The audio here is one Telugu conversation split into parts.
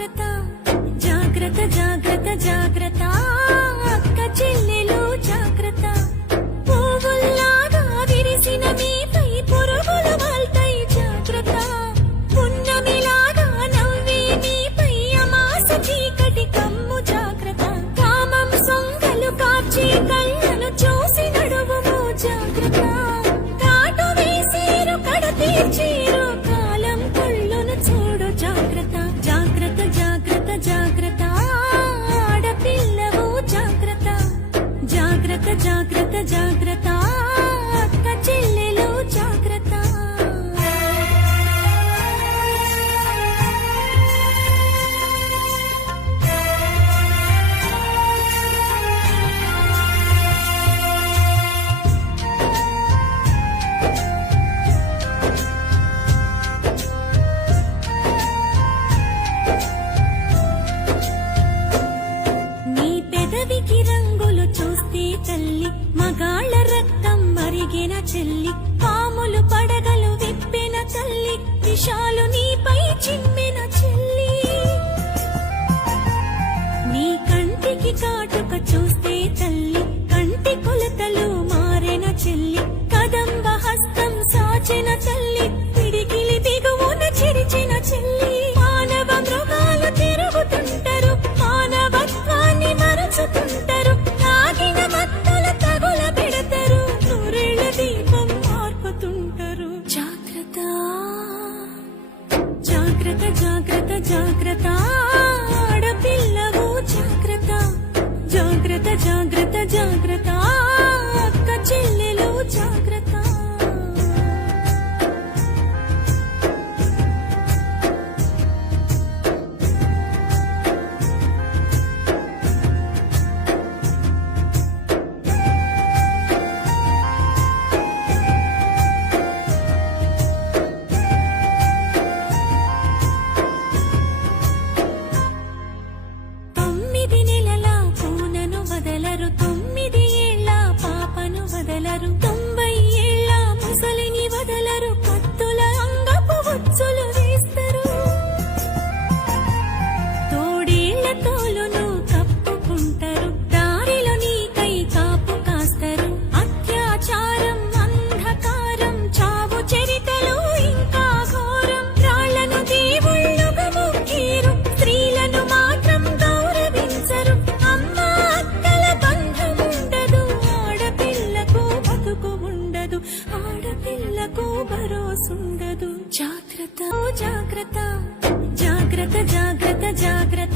भारता అలిగిన చెల్లి పాములు పడగలు విప్పిన తల్లి విషాలు నీపై చిమ్మిన చెల్లి. నీ కంటికి కాటుక చూస్తే తల్లి కంటి కొలతలు మారిన చెల్లి కదంబ హస్తం సాచిన తల్లి పిడికిలి దిగువన చిరిచిన చెల్లి. జాగ్రత్త జాగ్రత్త జాగ్రత్త జాగ్రత్త జాగ్రత్త జాగ్రత్త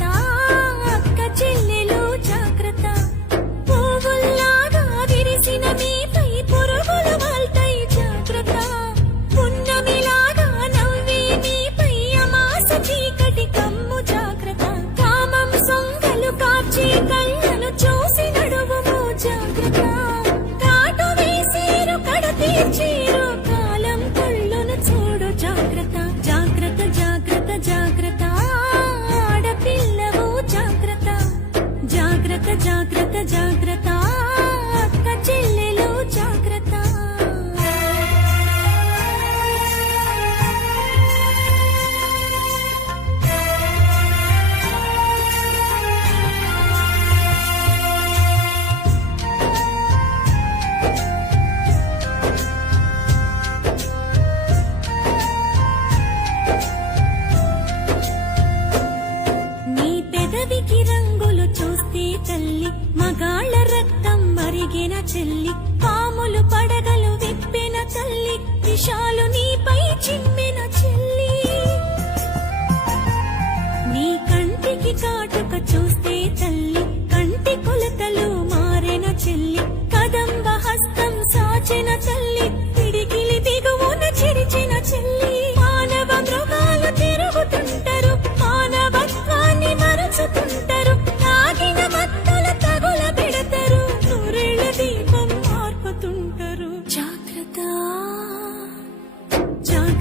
మగాళ్ళ రక్తం మరిగిన చెల్లి పాములు పడగలు విప్పిన తల్లి విషాలు నీపై చిమ్మిన చెల్లి. నీ కంటికి కాటుక చూస్తే తల్లి కంటి కొలతలు మారిన చెల్లి కదంబ హస్తం సాచిన తల్లి.